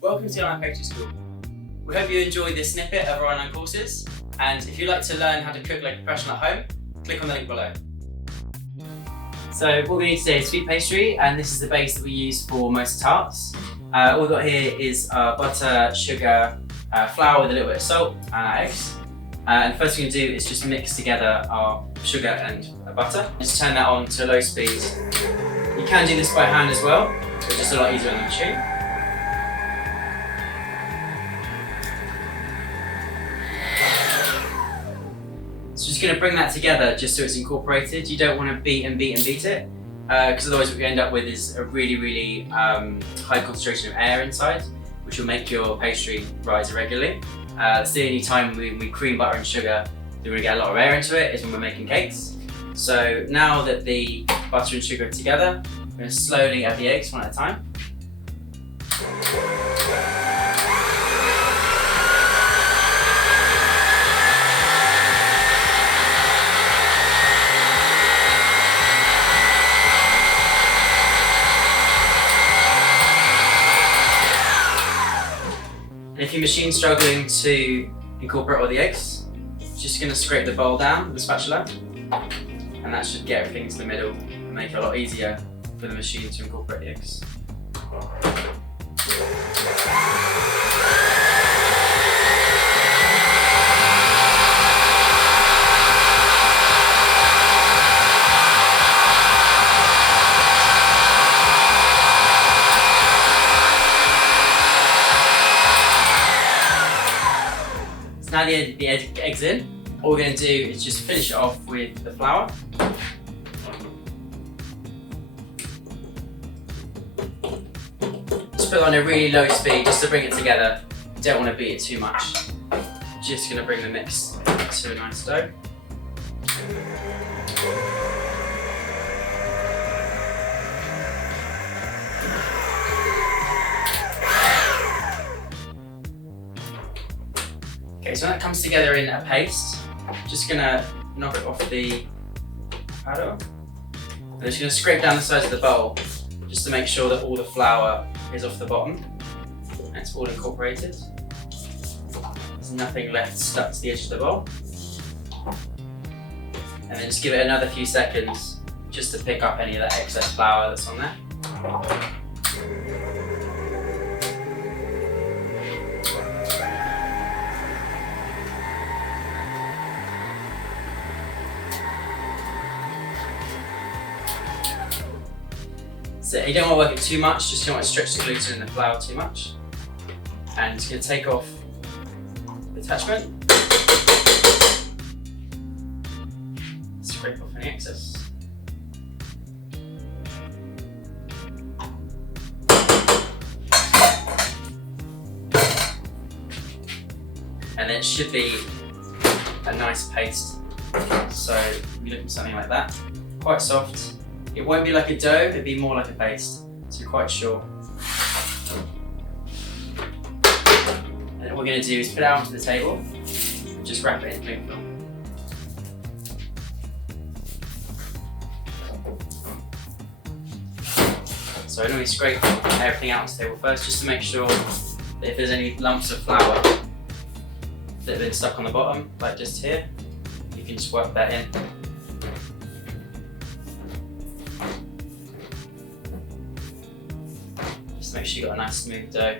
Welcome to the Online Pastry School. We hope you enjoyed this snippet of our online courses, and if you'd like to learn how to cook like a professional at home, click on the link below. So what we need today is sweet pastry, and this is the base that we use for most tarts. All we've got here is butter, sugar, flour with a little bit of salt, and our eggs. And the first thing we do is just mix together our sugar and butter. Just turn that on to low speed. You can do this by hand as well, but it's just a lot easier on the machine. So just going to bring that together just so it's incorporated. You don't want to beat it, because otherwise what we end up with is a really high concentration of air inside, which will make your pastry rise irregularly. That's the only time we cream butter and sugar that we're going to get a lot of air into it is when we're making cakes. So now that the butter and sugar are together, we're going to slowly add the eggs one at a time. And if your machine's struggling to incorporate all the eggs, just going to scrape the bowl down with a spatula, and that should get everything into the middle and make it a lot easier for the machine to incorporate the eggs. Now the eggs in, all we're going to do is just finish it off with the flour. Just put it on a really low speed just to bring it together. You don't want to beat it too much. Just going to bring the mix to a nice dough. Okay, so when that comes together in a paste, just gonna knock it off the powder. I'm just gonna scrape down the sides of the bowl just to make sure that all the flour is off the bottom and it's all incorporated. There's nothing left stuck to the edge of the bowl. And then just give it another few seconds just to pick up any of that excess flour that's on there. So you don't want to work it too much, just don't want to stretch the gluten and the flour too much. And it's going to take off the attachment. Scrape off any excess. And it should be a nice paste. So you're looking for something like that, quite soft. It won't be like a dough, it'll be more like a paste, so you're quite sure. And then what we're going to do is put it out onto the table and just wrap it in cling film. So I normally scrape everything out onto the table first just to make sure that if there's any lumps of flour that have been stuck on the bottom, like just here, you can just work that in. Just make sure you've got a nice smooth dough.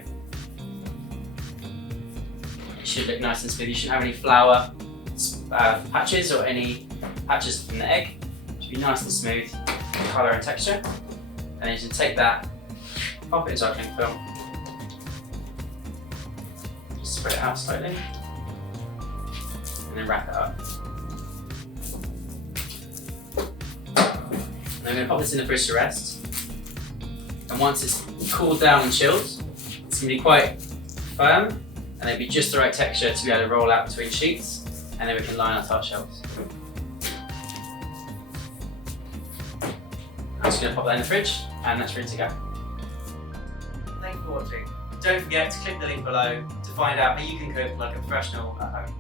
It should look nice and smooth. You shouldn't have any flour patches or any patches from the egg. It should be nice and smooth, colour and texture. And then you should take that, pop it into our cling film. Just spread it out slightly. And then wrap it up. And I'm going to pop this in the fridge to rest. And once it's cooled down and chilled, it's going to be quite firm and it'll be just the right texture to be able to roll out between sheets, and then we can line our tart shells. I'm just going to pop that in the fridge and that's ready to go. Thank you for watching. Don't forget to click the link below to find out how you can cook like a professional at home.